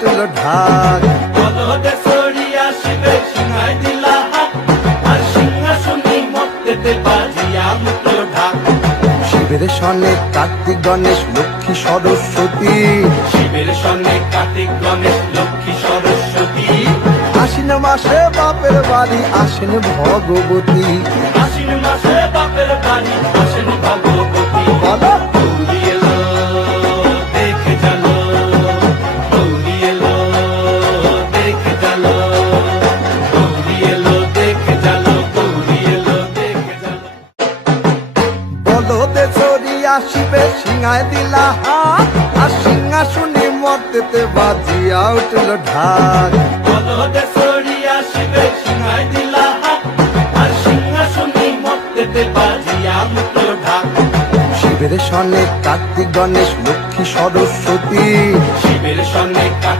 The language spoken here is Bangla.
উঠল ঢাক। বলদে ছড়িয়া শিবে সিংহায় দিলা হাত, আর সিংহাসনে মর্তেতে বাজিয়া উঠল ঢাক। শিবের সনে কার্তিক গণেশ লক্ষ্মী সরস্বতী, শিবের সঙ্গে কার্তিক গণেশ লক্ষ্মী সরস্বতী। আশ্বিন মাসে বাপের বাড়ি আসেন ভগবতী। আশ্বিন মাসে বাপের বাড়ি আসেন ভগবতী। বলো গৌরী এলো দেখে জানো, গৌরী এলো দেখে জানো, গৌরী এলো দেখে জানো, গৌরী এলো দেখে জানো। বলদে চড়িয়া শিবে সিংহায় দিলা হাত, আর সিংহাসনে মর্তেতে বাজিয়া উঠল ঢাক। বলদে ছড়িয়া শিবে সিংহায় দিলা হাত, আর সিংহাসনে মর্তেতে বাজিয়া উঠল ঢাক। শিবের সনে কার্তিক গণেশ লক্ষ্মী সরস্বতী, শিবের সঙ্গে